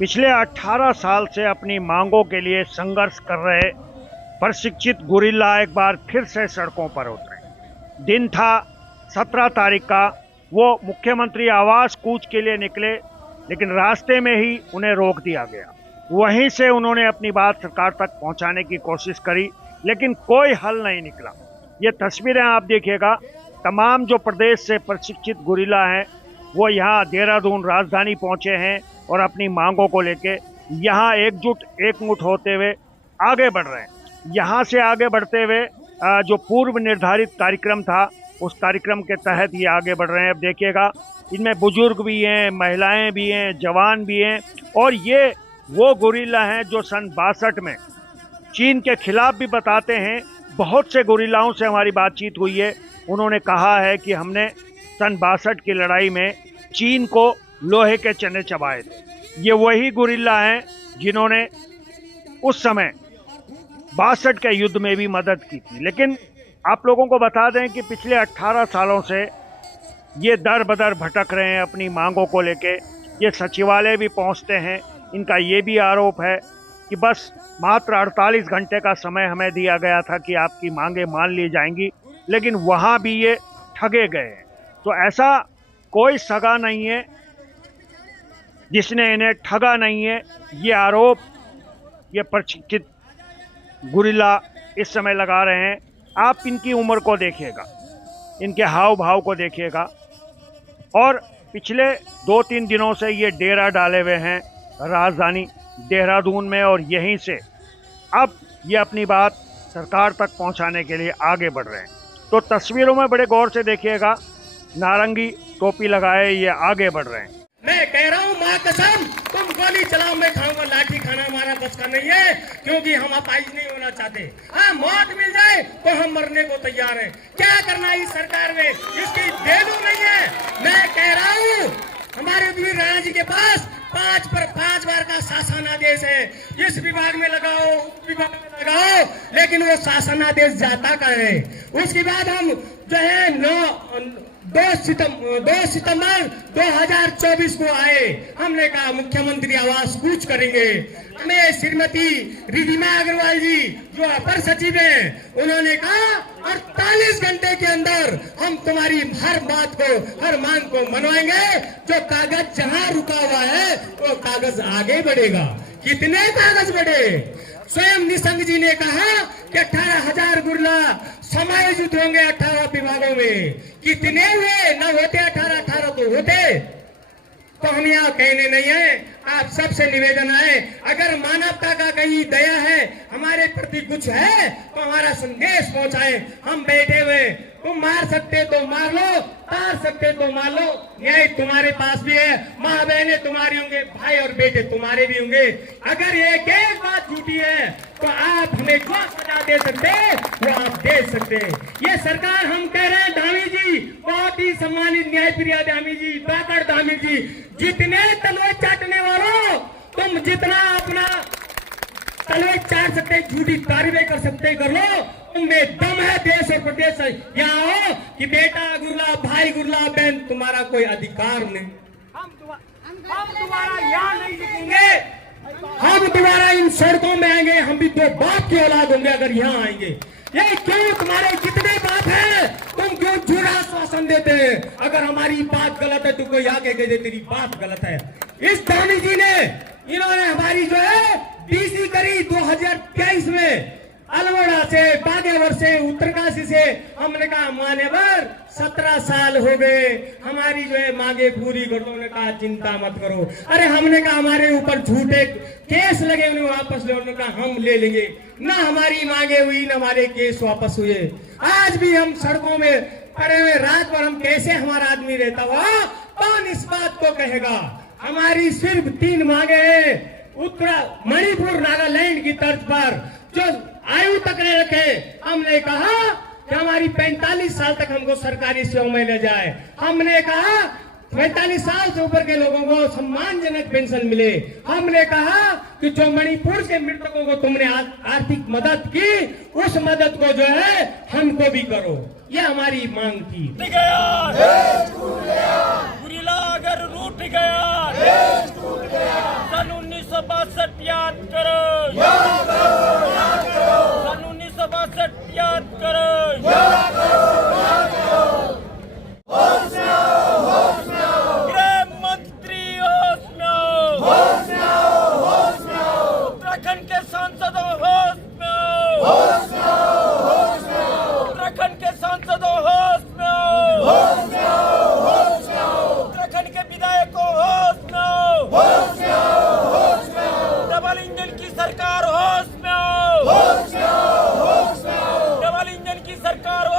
पिछले 18 साल से अपनी मांगों के लिए संघर्ष कर रहे प्रशिक्षित गुरिल्ला एक बार फिर से सड़कों पर उतरे। दिन था 17 तारीख का। वो मुख्यमंत्री आवास कूच के लिए निकले, लेकिन रास्ते में ही उन्हें रोक दिया गया। वहीं से उन्होंने अपनी बात सरकार तक पहुंचाने की कोशिश करी, लेकिन कोई हल नहीं निकला। ये तस्वीरें आप देखिएगा। तमाम जो प्रदेश से प्रशिक्षित गुरिल्ला हैं वो यहाँ देहरादून राजधानी पहुंचे हैं और अपनी मांगों को लेके यहाँ एकमुठ होते हुए आगे बढ़ रहे हैं। यहाँ से आगे बढ़ते हुए जो पूर्व निर्धारित कार्यक्रम था, उस कार्यक्रम के तहत ये आगे बढ़ रहे हैं। अब देखिएगा, इनमें बुजुर्ग भी हैं, महिलाएं भी हैं, जवान भी हैं, और ये वो गुरिल्ला हैं जो सन 62 में चीन के खिलाफ भी बताते हैं। बहुत से गुरिल्लाओं से हमारी बातचीत हुई है, उन्होंने कहा है कि हमने सन 62 की लड़ाई में चीन को लोहे के चने चबाए थे। ये वही गुरिल्ला हैं जिन्होंने उस समय 62 के युद्ध में भी मदद की थी। लेकिन आप लोगों को बता दें कि पिछले 18 सालों से ये दर बदर भटक रहे हैं अपनी मांगों को लेके। ये सचिवालय भी पहुंचते हैं। इनका ये भी आरोप है कि बस मात्र 48 घंटे का समय हमें दिया गया था कि आपकी मांगें मान ली जाएंगी, लेकिन वहाँ भी ये ठगे गए हैं। तो ऐसा कोई सगा नहीं है जिसने इन्हें ठगा नहीं है। ये आरोप ये प्रशिक्षित गुरिल्ला इस समय लगा रहे हैं। आप इनकी उम्र को देखिएगा, इनके हाव भाव को देखिएगा, और पिछले 2-3 दिनों से ये डेरा डाले हुए हैं राजधानी देहरादून में, और यहीं से अब ये अपनी बात सरकार तक पहुंचाने के लिए आगे बढ़ रहे हैं। तो तस्वीरों में बड़े गौर से देखिएगा, नारंगी टोपी लगाए ये आगे बढ़ रहे हैं। मैं कह रहा हूँ, माँ कसम, तुम गोली चलाओ, मैं खाऊंगा लाठी। खाना हमारा बस का नहीं है, क्योंकि हम अपाहिज नहीं होना चाहते। हाँ, मौत मिल जाए तो हम मरने को तैयार हैं। क्या करना इस सरकार में, इसकी वैल्यू नहीं है। मैं कह रहा हूँ, हमारे वीर राणा जी के पास 5 बार का शासनादेश है। इस विभाग में लगाओ, उस विभाग में लगाओ, लेकिन वो शासनादेश जाता का है। उसके बाद हम जो है 2 सितंबर 2024 को आए, हमने कहा मुख्यमंत्री आवास कूच करेंगे। हमें श्रीमती रिधिमा अग्रवाल जी जो अपर सचिव हैं, उन्होंने कहा 48 घंटे के अंदर हम तुम्हारी हर बात को, हर मांग को मनवाएंगे। जो कागज जहां रुका हुआ है वो कागज आगे बढ़ेगा। कितने कागज बढ़े? स्वयं निशंक जी ने कहा कि 18,000 गुरिल्ला समायोजित होंगे 18 विभागों में। कितने हुए? न होते 18 तो होते। तो हम यहाँ कहने नहीं है, आप सबसे निवेदन है, अगर मानवता का कहीं दया है, हमारे प्रति कुछ है, तो हमारा संदेश पहुंचाए। हम बैठे हुए, तुम मार सकते तो मार लो, तार सकते तो मार लो, न्याय तुम्हारे पास भी है। माँ बहने तुम्हारी होंगे, भाई और बेटे तुम्हारे भी होंगे। अगर एक बात झूठी है तो आप हमें जो सजा दे सकते वो आप दे सकते। ये सरकार, हम कह रहे हैं, धामी जी, बहुत ही सम्मानित न्यायप्रिय धामी जी, बाकड़ धामी जी, जितने तलवे चाटने वालों, तुम जितना अपना तलवे चाट सकते, झूठी तारीफें कर सकते, कर लो। तुममें दम है, देश और प्रदेश है। यहाँ हो कि बेटा गुरिल्ला, भाई गुरिल्ला, बहन, तुम्हारा कोई अधिकार नहीं। हम दोबारा यहाँ नहीं दिखेंगे। हम दोबारा इन सड़कों में आएंगे। हम भी 2 बाप की औलाद होंगे अगर यहाँ आएंगे। ये क्यों, तुम्हारे कितने बाप हैं, तुम क्यों झूठा आश्वासन देते हैं? अगर हमारी बात गलत है तो कोई आके कह दे तेरी बात गलत है। इस धामी जी ने, इन्होंने हमारी जो है डीसी करी 2023 में, अल्मोड़ा से, बागेश्वर से, उत्तरकाशी से। हमने कहा मान्यवर 17 साल हो गए, हमारी जो है मांगे पूरी कर दो। उन्होंने कहा चिंता मत करो। अरे हमने कहा हमारे ऊपर झूठे केस लगे, उन्हें वापस ले। उन्होंने कहा हम ले लेंगे। ना हमारी मांगे हुई, ना हमारे केस वापस हुए। आज भी हम सड़कों में पड़े हुए, रात भर हम कैसे हमारा आदमी रहता हुआ, कौन इस बात को कहेगा? हमारी सिर्फ 3 मांगे हैं। मणिपुर, नागालैंड की तर्ज पर जो आयु तक ने रखे। हमने कहा कि हमारी 45 साल तक हमको सरकारी सेवा में ले जाए। हमने कहा 45 साल से ऊपर के लोगों को सम्मानजनक पेंशन मिले। हमने कहा कि जो मणिपुर के मृतकों को तुमने आर्थिक मदद की, उस मदद को जो है हमको भी करो। ये हमारी मांग थी। गुरिल्ला अगर रूठ गया, सन सरकार